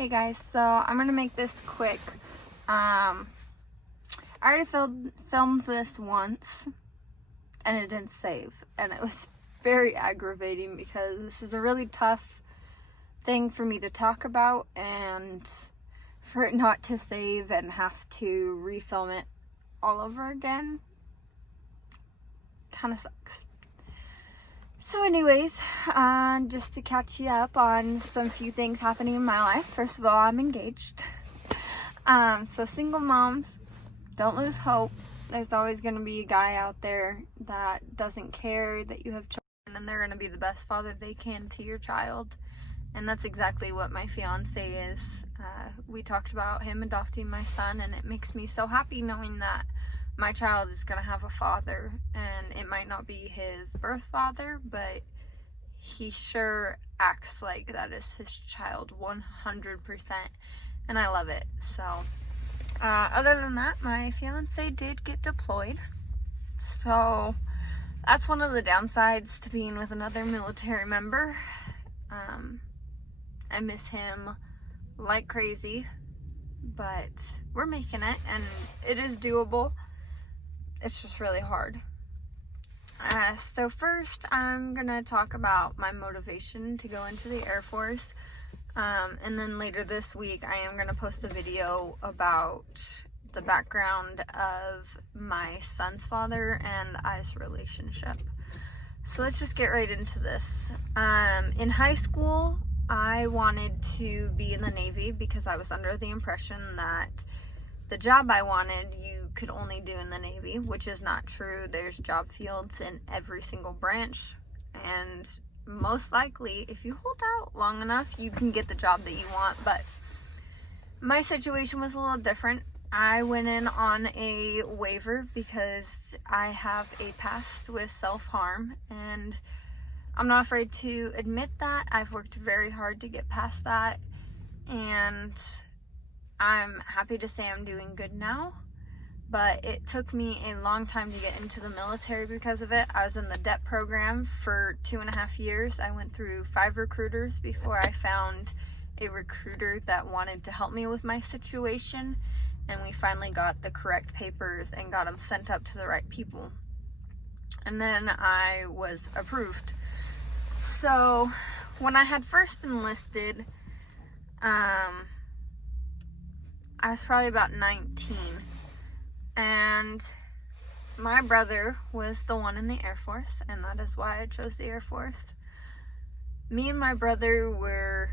Hey guys, so I'm gonna make this quick. I already filmed this once and it didn't save, and it was very aggravating because this is a really tough thing for me to talk about, and for it not to save and have to refilm it all over again kind of sucks. So anyways, just to catch you up on some few things happening in my life. First of all, I'm engaged. So single moms, don't lose hope. There's always going to be a guy out there that doesn't care that you have children, and they're going to be the best father they can to your child. And that's exactly what my fiance is. We talked about him adopting my son, and it makes me so happy knowing that my child is going to have a father, and it might not be his birth father, but he sure acts like that is his child 100%, and I love it. So other than that, my fiance did get deployed, so that's one of the downsides to being with another military member. I miss him like crazy, but we're making it, and it is doable. It's just really hard. So first, I'm gonna talk about my motivation to go into the Air Force. And then later this week, I am gonna post a video about the background of my son's father and I's relationship. So let's just get right into this. In high school, I wanted to be in the Navy because I was under the impression that the job I wanted, you could only do in the Navy, which is not true. There's job fields in every single branch, and most likely, if you hold out long enough, you can get the job that you want. But my situation was a little different. I went in on a waiver because I have a past with self-harm, and I'm not afraid to admit that. I've worked very hard to get past that, and I'm happy to say I'm doing good now, but it took me a long time to get into the military because of it. I was in the DEP program for 2.5 years. I went through 5 recruiters before I found a recruiter that wanted to help me with my situation, and we finally got the correct papers and got them sent up to the right people. And then I was approved. So when I had first enlisted, I was probably about 19, and my brother was the one in the Air Force, and that is why I chose the Air Force. Me and my brother were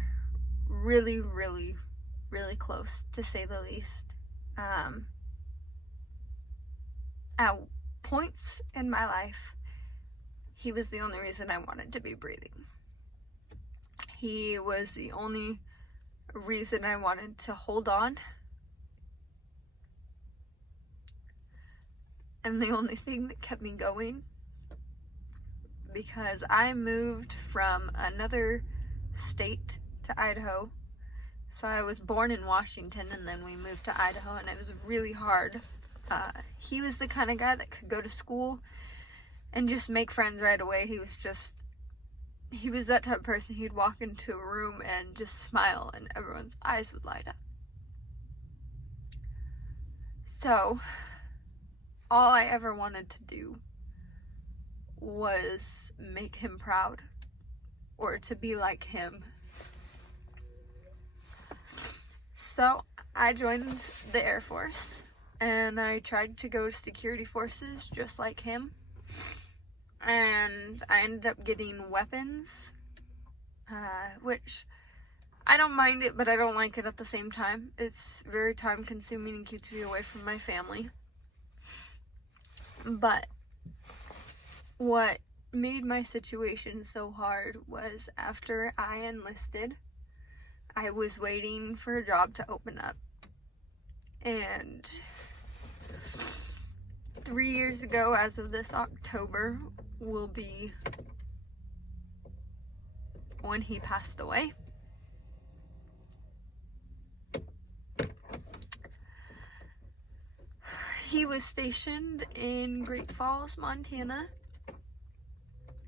really, really, really close, to say the least. At points in my life, he was the only reason I wanted to be breathing. He was the only reason I wanted to hold on, and the only thing that kept me going, because I moved from another state to Idaho. So I was born in Washington, and then we moved to Idaho, and it was really hard. He was the kind of guy that could go to school and just make friends right away. He was that type of person. He'd walk into a room and just smile, and everyone's eyes would light up. So all I ever wanted to do was make him proud, or to be like him. So I joined the Air Force, and I tried to go to security forces just like him, and I ended up getting weapons, which I don't mind it, but I don't like it at the same time. It's very time consuming and keeps me away from my family. But what made my situation so hard was after I enlisted, I was waiting for a job to open up. And 3 years ago, as of this October, will be when he passed away. He was stationed in Great Falls, Montana,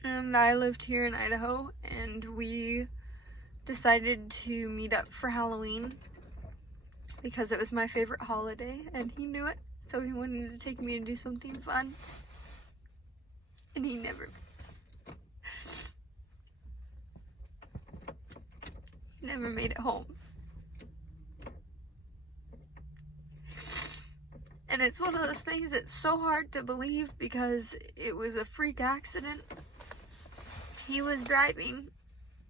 and I lived here in Idaho, and we decided to meet up for Halloween because it was my favorite holiday and he knew it, so he wanted to take me to do something fun, and he never made it home. And it's one of those things that's so hard to believe because it was a freak accident. He was driving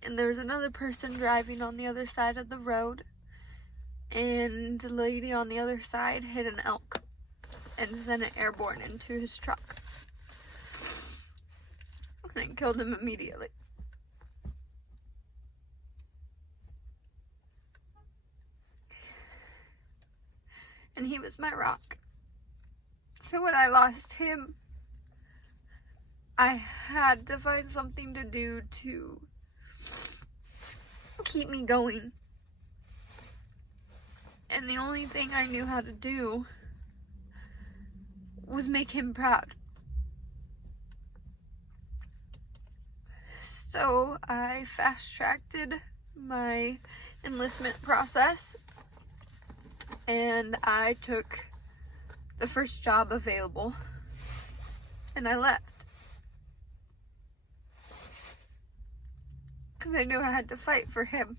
and there was another person driving on the other side of the road, and the lady on the other side hit an elk and sent it airborne into his truck. And it killed him immediately. And he was my rock. So when I lost him, I had to find something to do to keep me going. And the only thing I knew how to do was make him proud. So I fast-tracked my enlistment process, and I took the first job available, and I left. Because I knew I had to fight for him.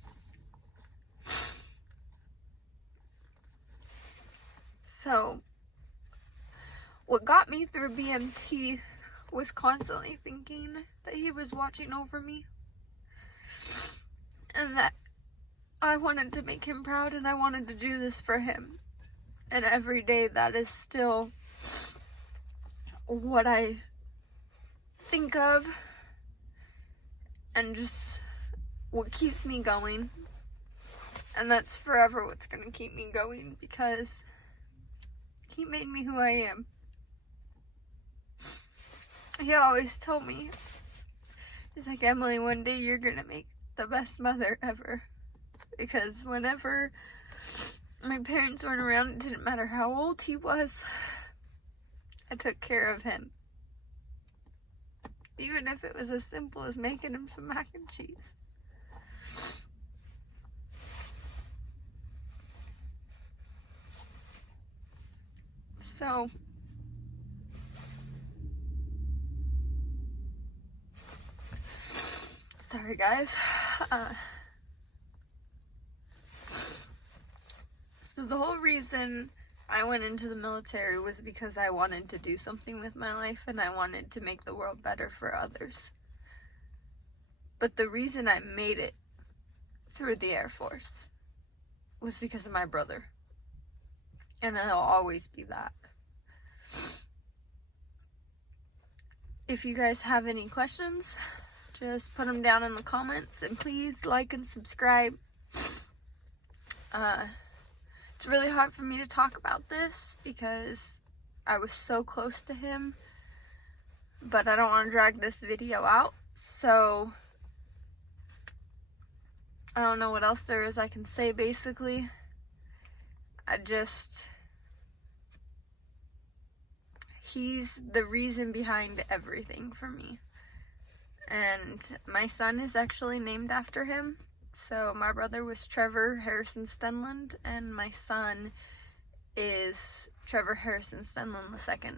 So, what got me through BMT was constantly thinking that he was watching over me, and that I wanted to make him proud, and I wanted to do this for him. And every day that is still what I think of, and just what keeps me going. And that's forever what's going to keep me going, because he made me who I am. He always told me, he's like, Emily, one day you're going to make the best mother ever. Because whenever my parents weren't around, it didn't matter how old he was, I took care of him. Even if it was as simple as making him some mac and cheese. So, sorry guys. So the whole reason I went into the military was because I wanted to do something with my life, and I wanted to make the world better for others. But the reason I made it through the Air Force was because of my brother. And it'll always be that. If you guys have any questions, just put them down in the comments, and please like and subscribe. It's really hard for me to talk about this because I was so close to him, but I don't want to drag this video out, so I don't know what else there is I can say. Basically, he's the reason behind everything for me. And my son is actually named after him. So my brother was Trevor Harrison Stenland, and my son is Trevor Harrison Stenland II.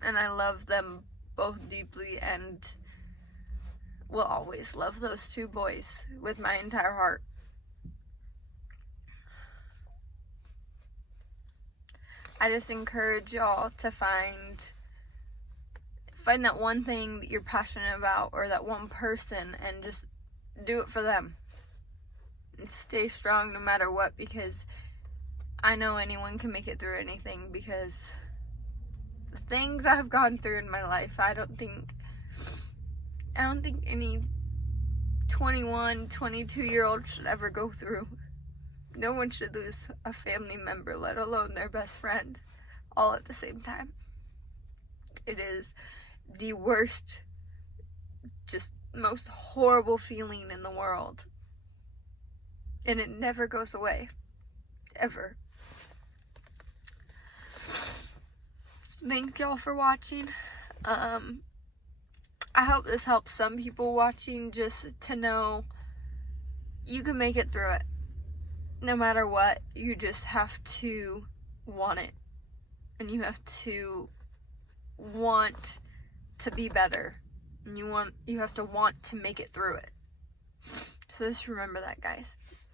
And I love them both deeply, and will always love those two boys with my entire heart. I just encourage y'all to find that one thing that you're passionate about, or that one person, and just do it for them. And stay strong no matter what, because I know anyone can make it through anything, because the things I've gone through in my life, I don't think any 21, 22-year-old should ever go through. No one should lose a family member, let alone their best friend, all at the same time. It is the worst, just most horrible feeling in the world. And it never goes away. Ever. Thank y'all for watching. I hope this helps some people watching, just to know you can make it through it. No matter what, you just have to want it. And you have to want to be better. And you have to want to make it through it. So just remember that, guys.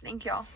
Thank y'all.